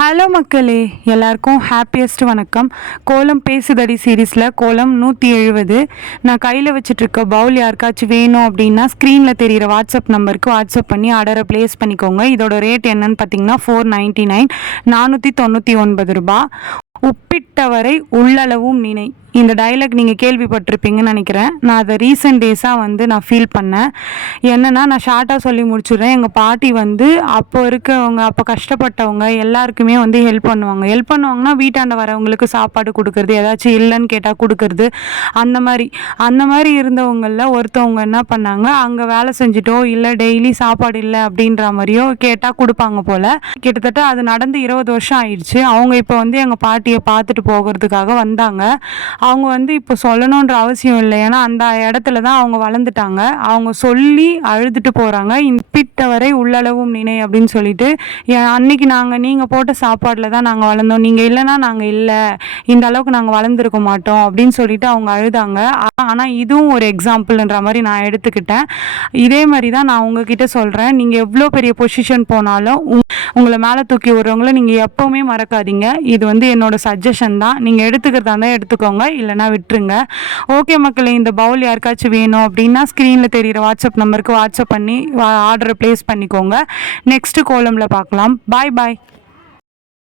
Hello மக்களே, எல்லாருக்கும் happiest வணக்கம். கோலம் பேசுதடி சீரீஸில் கோலம் 170. நான் கையில் வச்சுட்ருக்க பவுல் யாருக்காச்சும் வேணும் அப்படின்னா ஸ்க்ரீனில் தெரிகிற வாட்ஸ்அப் நம்பருக்கு வாட்ஸ்அப் பண்ணி ஆர்டரை ப்ளேஸ் பண்ணிக்கோங்க. இதோட ரேட் என்னன்னு பார்த்தீங்கன்னா 499, 499 ரூபா. உப்பிட்டவரை உள்ளளவும் நினை, இந்த டைலாக் நீங்கள் கேள்விப்பட்டிருப்பீங்கன்னு நினைக்கிறேன். நான் அதை ரீசெண்ட் டேஸாக நான் ஃபீல் பண்ணேன். என்னென்னா, நான் ஷார்ட்டாக சொல்லி முடிச்சுடுறேன். எங்கள் பாட்டி அப்போ இருக்கவங்க, அப்போ கஷ்டப்பட்டவங்க எல்லாருக்குமே ஹெல்ப் பண்ணுவாங்க. ஹெல்ப் பண்ணுவாங்கன்னா வீட்டாண்ட வரவங்களுக்கு சாப்பாடு கொடுக்கறது, ஏதாச்சும் இல்லைன்னு கேட்டால் கொடுக்கறது, அந்த மாதிரி இருந்தவங்களில் ஒருத்தவங்க என்ன பண்ணாங்க, அங்கே வேலை செஞ்சுட்டோ இல்லை டெய்லி சாப்பாடு இல்லை அப்படின்ற மாதிரியோ கேட்டால் கொடுப்பாங்க போல். கிட்டத்தட்ட அது நடந்து 20 வருஷம் ஆயிடுச்சு. அவங்க இப்போ எங்கள் பாட்டியை பார்த்துட்டு போகிறதுக்காக வந்தாங்க. அவங்க இப்போ சொல்லணுன்ற அவசியம் இல்லை, ஏன்னா அந்த இடத்துல தான் அவங்க வளர்ந்துட்டாங்க. அவங்க சொல்லி அழுதுட்டு போகிறாங்க, பிட்டவரை உள்ளளவும் நினை அப்படின்னு சொல்லிட்டு. அன்னைக்கு நீங்கள் போட்ட சாப்பாடில் தான் நாங்கள் வளர்ந்தோம், நீங்கள் இல்லைன்னா நாங்கள் இல்லை, இந்த அளவுக்கு நாங்கள் வளர்ந்துருக்க மாட்டோம் அப்படின்னு சொல்லிட்டு அவங்க அழுதாங்க. ஆனால் இதுவும் ஒரு எக்ஸாம்பிள்ன்ற மாதிரி நான் எடுத்துக்கிட்டேன். இதே மாதிரி தான் நான் உங்ககிட்ட சொல்கிறேன். நீங்கள் எவ்வளோ பெரிய பொசிஷன் போனாலும் உங்களை மேலே தூக்கி விடுறவங்கள நீங்கள் எப்போவுமே மறக்காதீங்க. இது என்னோட சஜஷன் தான். நீங்கள் எடுத்துக்கிறதா இருந்தால் எடுத்துக்கோங்க, இல்லைனா விட்டுருங்க. ஓகே மக்களே, இந்த பவுல் யாருக்காச்சும் வேணும் அப்படின்னா ஸ்க்ரீனில் தெரிகிற வாட்ஸ்அப் நம்பருக்கு வாட்ஸ்அப் பண்ணி ஆர்டரை ப்ளேஸ் பண்ணிக்கோங்க. நெக்ஸ்ட்டு கோலமில் பார்க்கலாம். பாய் பாய்.